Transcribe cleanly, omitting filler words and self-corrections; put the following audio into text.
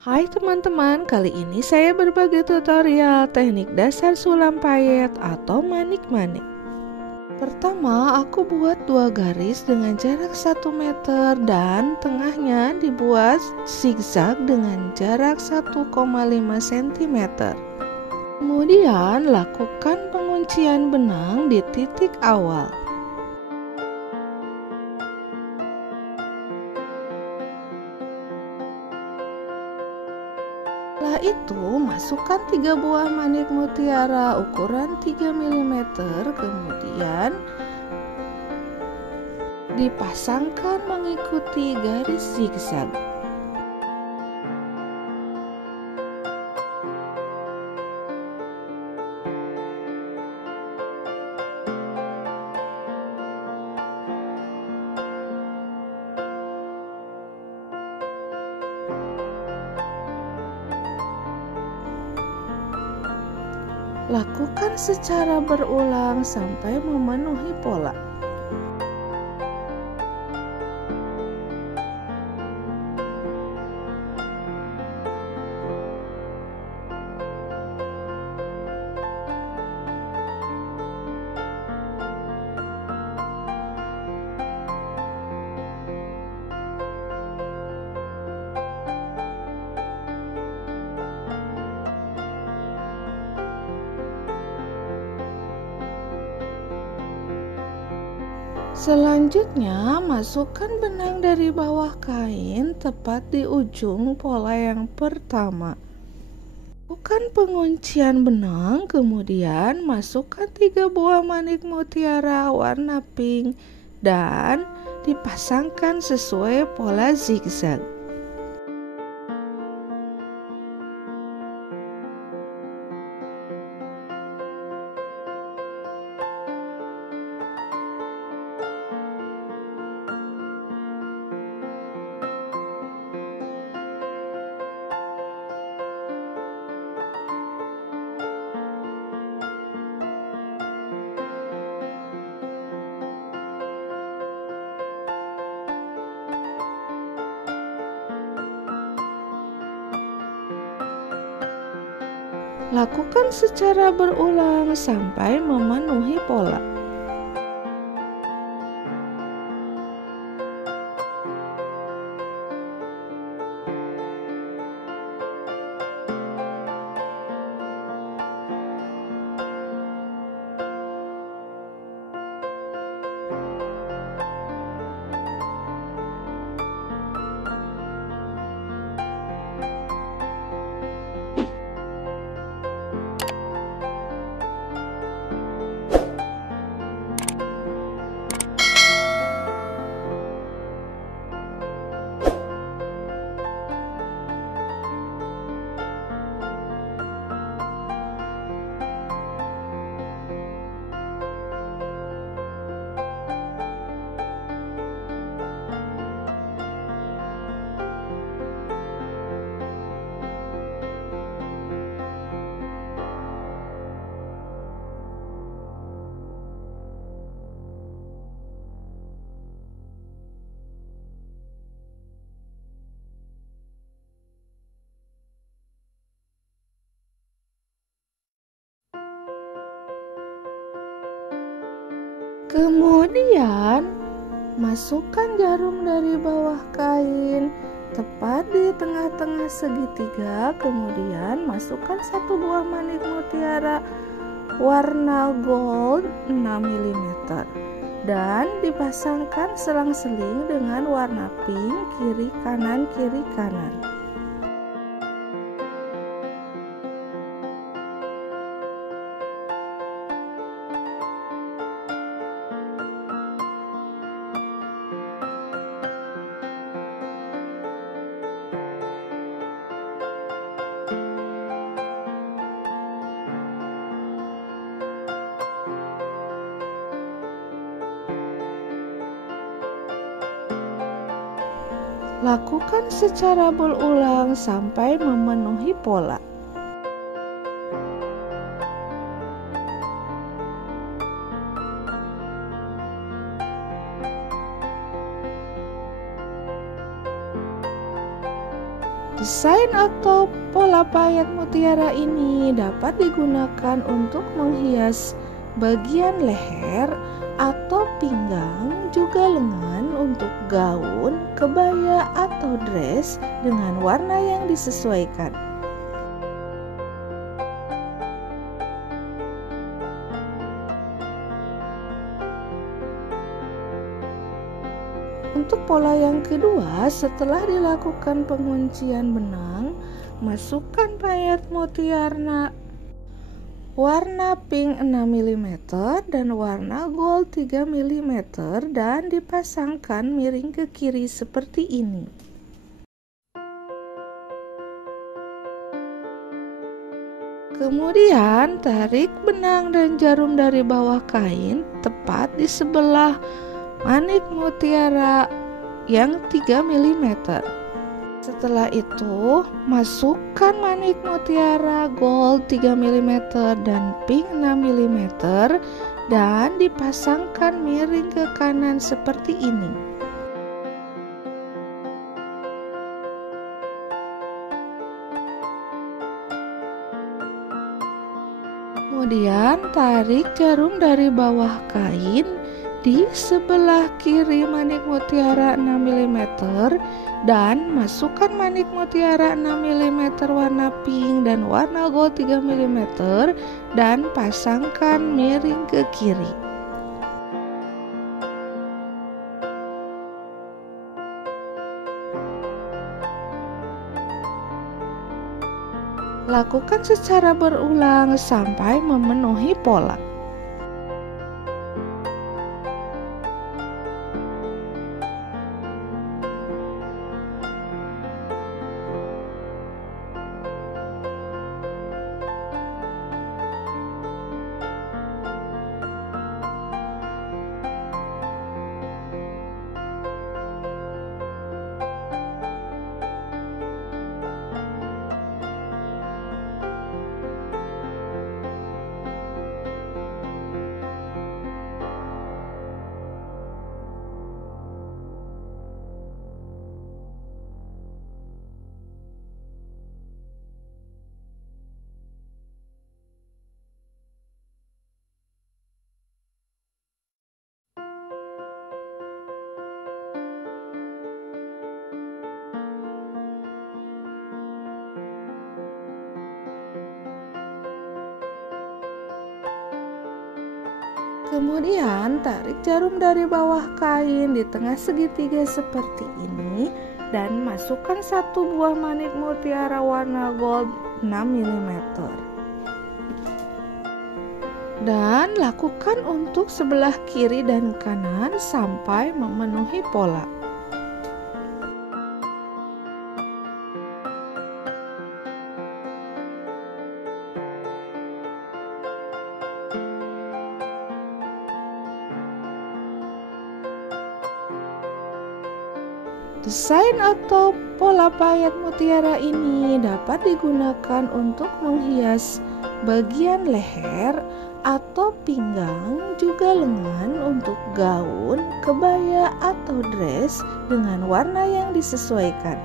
Hai teman-teman, kali ini saya berbagi tutorial teknik dasar sulam payet atau manik-manik. Pertama, aku buat 2 garis dengan jarak 1 meter dan tengahnya dibuat zigzag dengan jarak 1,5 cm. Kemudian lakukan penguncian benang di titik awal. Setelah itu, masukkan 3 buah manik mutiara ukuran 3 mm, kemudian dipasangkan mengikuti garis zigzag. Lakukan secara berulang sampai memenuhi pola. Selanjutnya, masukkan benang dari bawah kain tepat di ujung pola yang pertama. Lakukan penguncian benang, kemudian masukkan 3 buah manik mutiara warna pink dan dipasangkan sesuai pola zigzag. Lakukan secara berulang sampai memenuhi pola. Kemudian, masukkan jarum dari bawah kain tepat di tengah-tengah segitiga. Kemudian, masukkan 1 buah manik mutiara warna gold 6 mm dan dipasangkan selang-seling dengan warna pink kiri kanan. Lakukan secara berulang sampai memenuhi pola. Di Desain atau pola payet mutiara ini dapat digunakan untuk menghias bagian leher atau pinggang, juga lengan untuk gaun, kebaya, atau dress dengan warna yang disesuaikan. Untuk pola yang kedua, setelah dilakukan penguncian benang, masukkan payet mutiara warna pink 6 mm dan warna gold 3 mm dan dipasangkan miring ke kiri seperti ini. Kemudian tarik benang dan jarum dari bawah kain tepat di sebelah manik mutiara yang 3 mm. Setelah itu, masukkan manik mutiara gold 3 mm dan pink 6 mm dan dipasangkan miring ke kanan seperti ini. Kemudian tarik jarum dari bawah kain di sebelah kiri manik mutiara 6 mm dan masukkan manik mutiara 6 mm warna pink dan warna gold 3 mm dan pasangkan miring ke kiri. Lakukan secara berulang sampai memenuhi pola. Kemudian tarik jarum dari bawah kain di tengah segitiga seperti ini dan masukkan satu buah manik mutiara warna gold 6 mm. Dan lakukan untuk sebelah kiri dan kanan sampai memenuhi pola. Desain atau pola payet mutiara ini dapat digunakan untuk menghias bagian leher atau pinggang, juga lengan untuk gaun, kebaya, atau dress dengan warna yang disesuaikan.